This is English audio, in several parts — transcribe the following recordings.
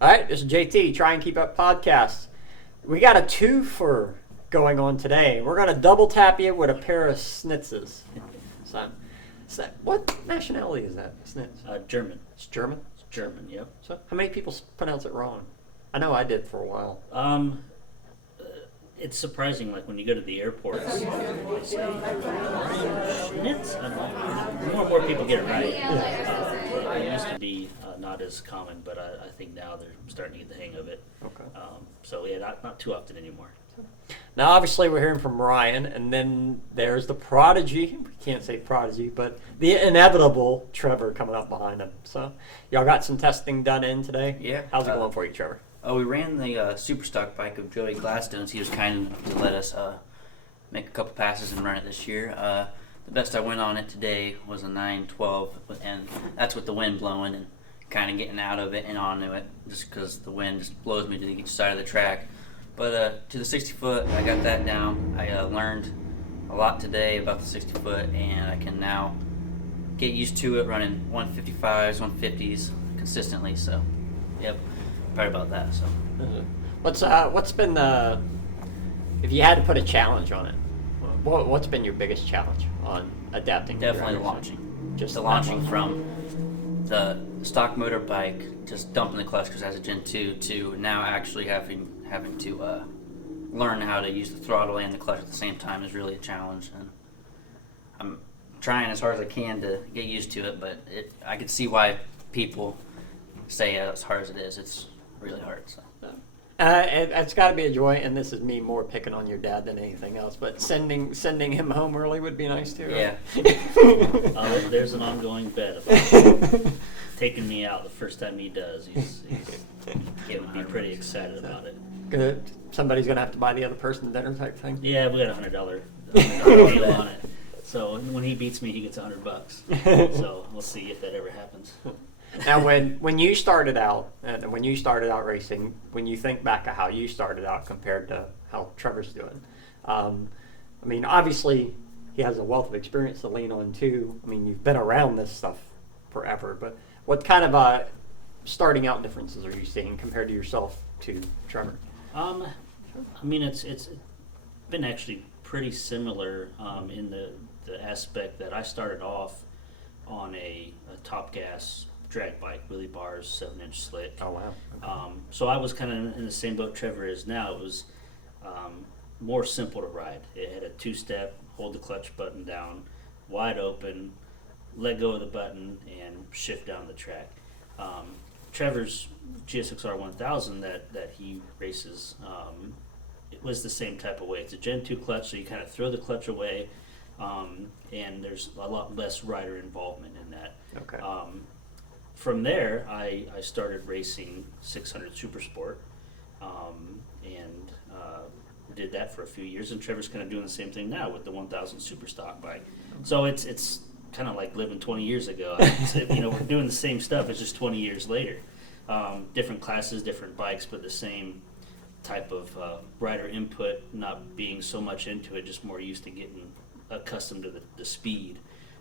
All right, this is JT, Try and Keep Up Podcast. We got a twofer going on today. We're going to double tap you with a pair of Schnitzes. So, what nationality is that, Schnitz? German. It's German? It's German, yep. So, how many people pronounce it wrong? I know I did for a while. It's surprising, like when you go to the airports, they say Schnitz. More and more people get it right. It used to be not as common, but I think now they're starting to get the hang of it. Okay. So yeah, not too often anymore. Now, obviously, we're hearing from Ryan, and then there's the prodigy. We can't say prodigy, but the inevitable Trevor coming up behind him. So, y'all got some testing done in today? Yeah. How's it going for you, Trevor? We ran the super stock bike of Joey Gladstone's. He was kind enough to let us make a couple passes and run it this year. The best I went on it today was a 9:12, and that's with the wind blowing and kind of getting out of it and onto it, just because the wind just blows me to each side of the track. But to the 60 foot, I got that down. I learned a lot today about the 60 foot, and I can now get used to it running 155s, 150s consistently. So, yep. Proud about that. So, what's been the, if you had to put a challenge on it, what's been your biggest challenge on adapting? Definitely the launching. Just the launching from the stock motor bike, just dumping the clutch because it has a Gen 2, to now actually having to learn how to use the throttle and the clutch at the same time is really a challenge. And I'm trying as hard as I can to get used to it, but I can see why people say as hard as it is. It's really hard. So. It's got to be a joy, and this is me more picking on your dad than anything else. But sending him home early would be nice too. Yeah. There's an ongoing bet about taking me out the first time he does. He's going to be pretty excited about it. Good. Somebody's gonna have to buy the other person dinner type thing. Yeah, we got $100 deal on it. So when he beats me, he gets $100. So we'll see if that ever happens. Now, when you started out, racing, when you think back of how you started out compared to how Trevor's doing, I mean, obviously he has a wealth of experience to lean on too. I mean, you've been around this stuff forever, but what kind of starting out differences are you seeing compared to yourself to Trevor? I mean, it's been actually pretty similar in the aspect that I started off on a top gas drag bike, wheelie bars, 7-inch slick. Oh wow! Okay. So I was kind of in the same boat Trevor is now. It was more simple to ride. It had a 2-step, hold the clutch button down, wide open, let go of the button, and shift down the track. Trevor's GSXR 1000 that he races, it was the same type of way. It's a Gen 2 clutch, so you kind of throw the clutch away, and there's a lot less rider involvement in that. Okay. From there, I started racing 600 Super Sport, and did that for a few years. And Trevor's kind of doing the same thing now with the 1000 Super Stock bike. So it's kind of like living 20 years ago. We're doing the same stuff. It's just 20 years later. Different classes, different bikes, but the same type of rider input. Not being so much into it, just more used to getting accustomed to the speed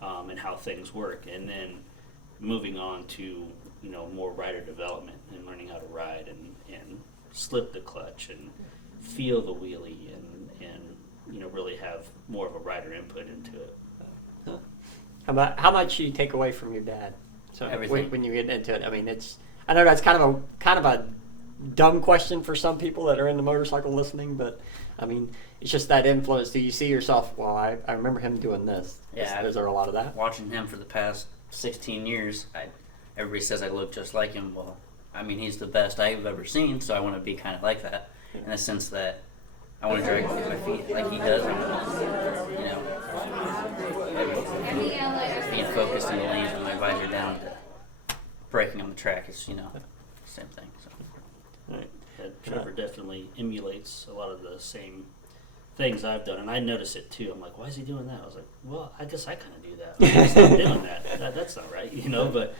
and how things work, and then moving on to more rider development and learning how to ride and slip the clutch and feel the wheelie and really have more of a rider input into it. How much you take away from your dad? So Everything. when you get into it, I mean, I know that's kind of a dumb question for some people that are in the motorcycle listening, but I mean, it's just that influence. Do you see yourself? Well, I remember him doing this. Yeah. Is there a lot of that? Watching him for the past 16 years, everybody says I look just like him. Well, I mean, he's the best I've ever seen, so I want to be kind of like that, in the sense that I want to drag my feet like he does. I want to, being focused in the lanes with my visor down to braking on the track is, same thing. So. Right. Trevor definitely emulates a lot of the same things I've done, and I notice it too. I'm like, why is he doing that? I was like, well, I guess I kind of do that. I guess I'm doing that. That's not right, but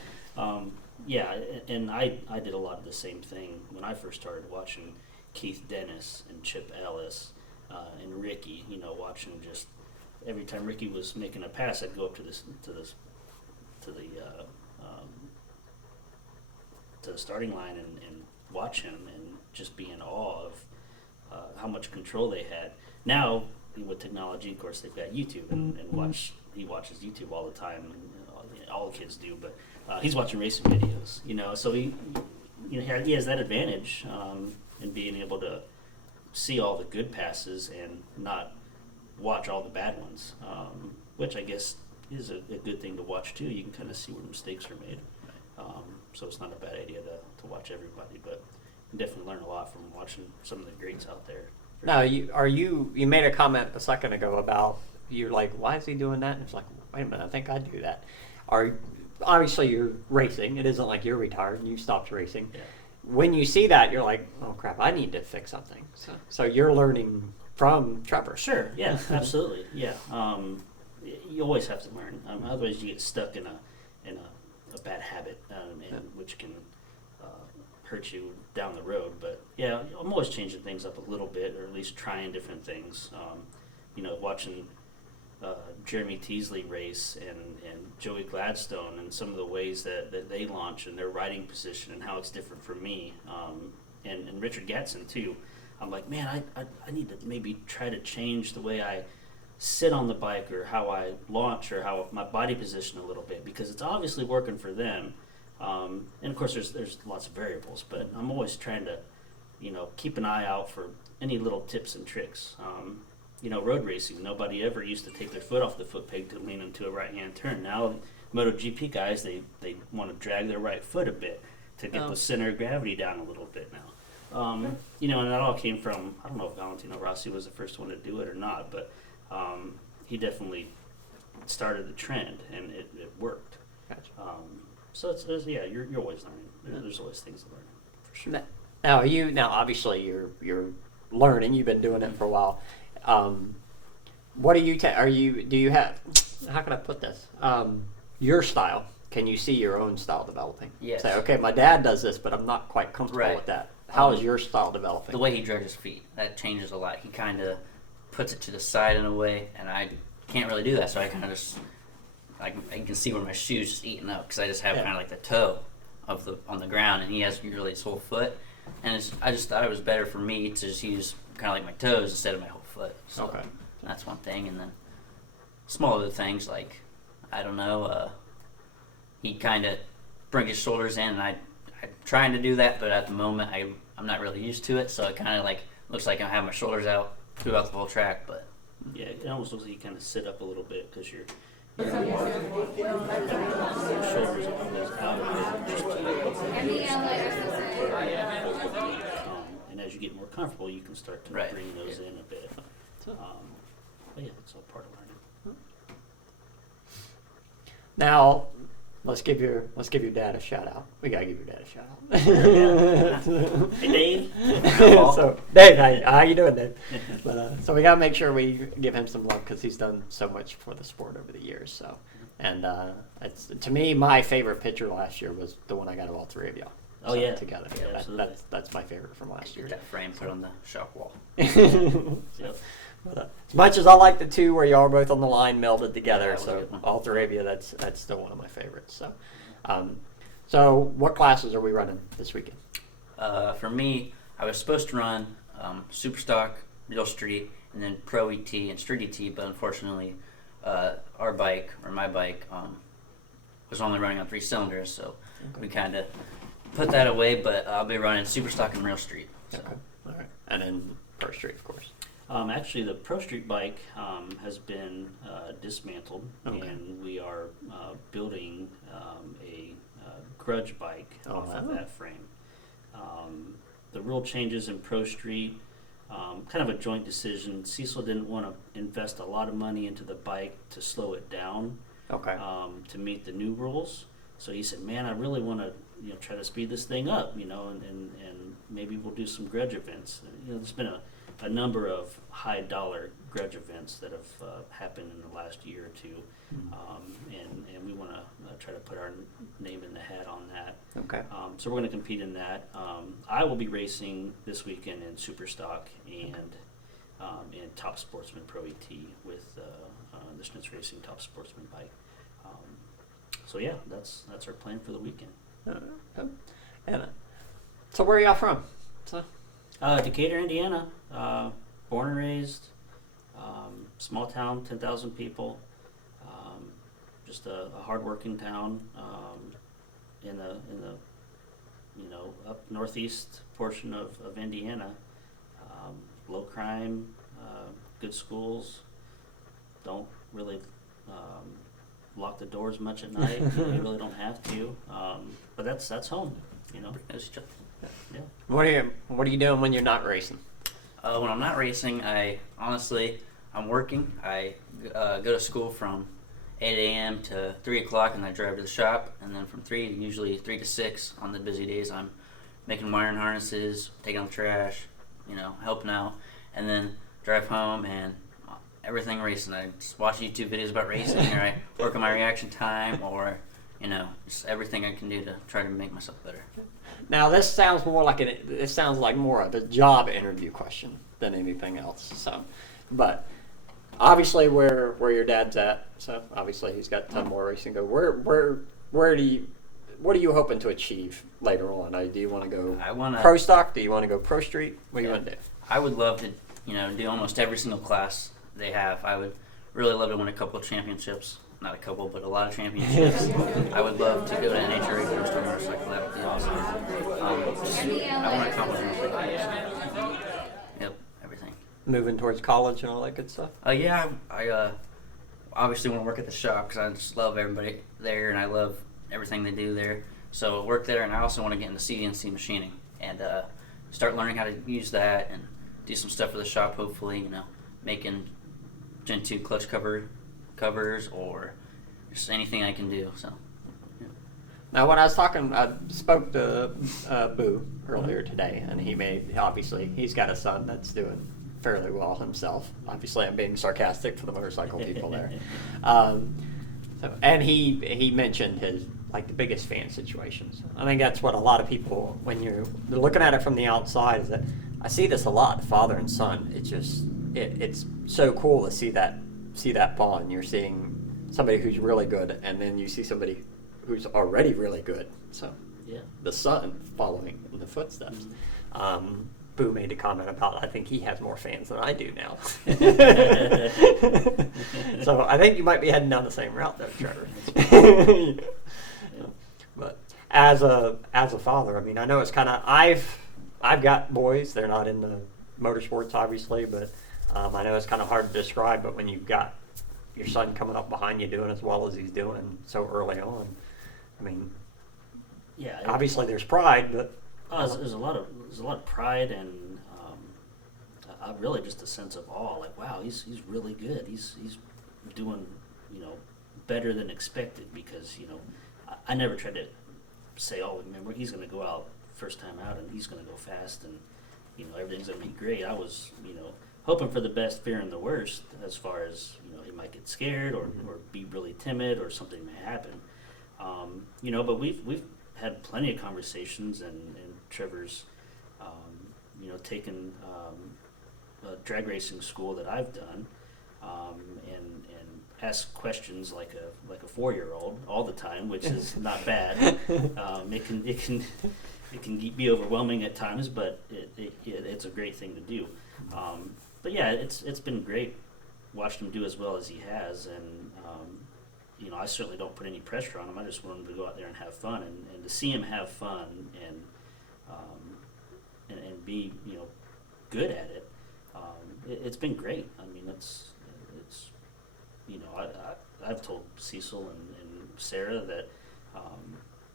yeah, and I did a lot of the same thing when I first started watching Keith Dennis and Chip Ellis and Ricky, watching just every time Ricky was making a pass, I'd go up to the starting line and watch him and just be in awe of how much control they had. Now, with technology, of course, they've got YouTube and he watches YouTube all the time, and all the kids do, but he's watching racing videos, so he has that advantage in being able to see all the good passes and not watch all the bad ones, which I guess is a good thing to watch too. You can kind of see where mistakes are made. So it's not a bad idea to watch everybody, but you can definitely learn a lot from watching some of the greats out there. Now, you made a comment a second ago about, you're like, why is he doing that? And it's like, wait a minute, I think I do that. Obviously you're racing. It isn't like you're retired and you stopped racing. Yeah. When you see that, you're like, oh crap, I need to fix something. So you're learning from Trevor. Sure. Yeah. Absolutely. Yeah. You always have to learn. Otherwise, you get stuck in a bad habit, which can hurt you down the road. But yeah, I'm always changing things up a little bit, or at least trying different things. Watching Jeremy Teasley race and Joey Gladstone and some of the ways that they launch and their riding position and how it's different for me, and Richard Gatson too. I'm like, man, I need to maybe try to change the way I sit on the bike or how I launch or how my body position a little bit, because it's obviously working for them. And of course there's lots of variables, but I'm always trying to, keep an eye out for any little tips and tricks. Road racing, nobody ever used to take their foot off the foot peg to lean into a right-hand turn. Now, MotoGP guys, they want to drag their right foot a bit to get the center of gravity down a little bit now. And that all came from, I don't know if Valentino Rossi was the first one to do it or not, but he definitely started the trend, and it worked. Gotcha. So you're always learning. There's always things to learn, for sure. Now obviously you're learning. You've been doing it for a while. What do you have, how can I put this? Your style. Can you see your own style developing? Yes. Say, okay, my dad does this, but I'm not quite comfortable with that. How is your style developing? The way he drags his feet, that changes a lot. He kind of puts it to the side in a way, and I can't really do that, so I kind of just, I can see where my shoe's just eating up, because I just have kind of like the toe on the ground, and he has really his whole foot, and I just thought it was better for me to just use kind of like my toes instead of my whole foot. So okay. That's one thing, and then small other things like, I don't know, he kind of bring his shoulders in, and I'm trying to do that, but at the moment I'm not really used to it, so it kind of like looks like I have my shoulders out throughout the whole track, but yeah, it almost looks like you kind of sit up a little bit because your shoulders are almost out a bit, just and as you get more comfortable, you can start to bring those in a bit. But yeah, it's all part of learning. Now, let's give your dad a shout out. We gotta give your dad a shout out. Hey, Dave. So, Dave, how you doing, Dave? But so we gotta make sure we give him some love because he's done so much for the sport over the years. So, and it's, to me, my favorite picture last year was the one I got of all three of y'all. Oh yeah, together. Yeah, that's my favorite from last year. get that frame put on the shop wall. Yep. But, as much as I like the two where y'all are both on the line melded together, that was a so good one. all three of you, that's still one of my favorites. So, so what classes are we running this weekend? For me, I was supposed to run Superstock, Real Street, and then Pro ET and Street ET, but unfortunately, my bike, was only running on 3 cylinders, so we kind of put that away. But I'll be running Superstock and Real Street. So. Okay, all right, and then Pro Street, of course. Actually, the Pro Street bike has been dismantled, and we are building a grudge bike off of that frame. The rule changes in Pro Street, kind of a joint decision. Cecil didn't want to invest a lot of money into the bike to slow it down to meet the new rules. So he said, man, I really want to try to speed this thing up, and maybe we'll do some grudge events. There's been a number of high dollar grudge events that have happened in the last year or two, and we want to try to put our name in the hat on that. Okay. So we're going to compete in that. I will be racing this weekend in Superstock and in Top Sportsman Pro ET with the Schnitz Racing Top Sportsman bike. So yeah, that's our plan for the weekend. And So where are y'all from? So, Decatur, Indiana. Born and raised. Small town, 10,000 people. Just a hardworking town in the up northeast portion of Indiana. Low crime, good schools. Don't really lock the doors much at night. You really don't have to. But that's home. Yeah. what are you doing when you're not racing? When I'm not racing, I'm working. I go to school from 8 a.m. to 3 o'clock, and I drive to the shop. And then from usually 3 to 6 on the busy days, I'm making wiring harnesses, taking out the trash, helping out, and then drive home and everything racing. I just watch YouTube videos about racing, or I work on my reaction time, or just everything I can do to try to make myself better. Now this sounds more like more of a job interview question than anything else. So, but obviously where your dad's at, so obviously he's got a ton more racing to go. What are you hoping to achieve later on? Do you want to go pro stock? Do you want to go pro street? What do you want to do? I would love to, do almost every single class they have. I would really love to win a couple of championships. Not a couple, but a lot of championships. I would love to go to NHRA First on motorcycle. That would be awesome. I want to accomplish everything. Yep, everything. Moving towards college and all that good stuff? Yeah, I obviously want to work at the shop because I just love everybody there and I love everything they do there. So I work there, and I also want to get into CNC machining and start learning how to use that and do some stuff for the shop, hopefully, making Gen 2 clutch covers or just anything I can do. So. Yeah. Now, when I spoke to Boo earlier today, and he's got a son that's doing fairly well himself. Obviously, I'm being sarcastic for the motorcycle people there. And he mentioned his the biggest fan situations. I think that's what a lot of people, when you're looking at it from the outside, is that I see this a lot, father and son. It's so cool to see that bond. You're seeing somebody who's really good, and then you see somebody who's already really good. So Yeah. the son following in the footsteps. Mm-hmm. Boo made a comment about, I think he has more fans than I do now. So I think you might be heading down the same route there, Trevor. But as a father, I mean, I know it's kind of, I've got boys. They're not in the motorsports, obviously, but I know it's kind of hard to describe. But when you've got your son coming up behind you doing as well as he's doing so early on, I mean, Yeah. obviously there's pride, but There's a lot of pride and really just a sense of awe. Like, wow, he's really good. He's doing better than expected, because I never tried to say, oh, remember, he's going to go out first time out and he's going to go fast and everything's going to be great. I was hoping for the best, fearing the worst, as far as he might get scared or be really timid or something may happen. But we've had plenty of conversations, and Trevor's, taken a drag racing school that I've done, and asked questions like a 4-year-old all the time, which is not bad. It can be overwhelming at times, but it's a great thing to do. But yeah, it's been great watching him do as well as he has, and I certainly don't put any pressure on him. I just want him to go out there and have fun, and to see him have fun and be good at it. It's been great. I mean, it's I've told Cecil and Sarah that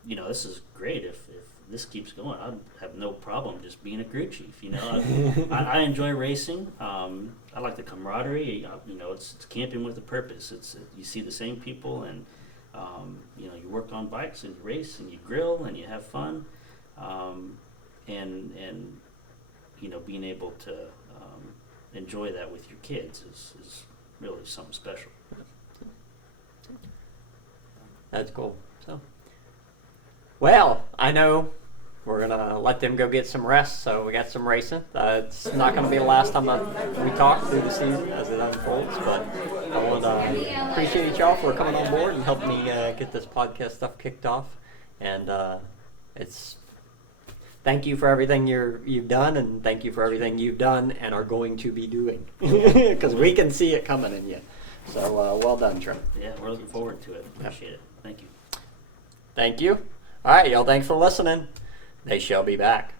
this is great. If this keeps going, I have no problem just being a crew chief. I enjoy racing. I like the camaraderie. It's camping with a purpose. You see the same people, and you work on bikes and you race and you grill and you have fun, and being able to enjoy that with your kids is really something special. that's cool. So, well, I know we're gonna let them go get some rest, so we got some racing. It's not gonna be the last time we talk through the season as it unfolds, but I want to appreciate y'all for coming on board and helping me get this podcast stuff kicked off. And it's thank you for everything you've done, and thank you for everything you've done and are going to be doing, because we can see it coming in you. So well done, Trent. Yeah, we're looking forward to it. Appreciate it. Thank you. Thank you. All right, y'all. Thanks for listening. They shall be back.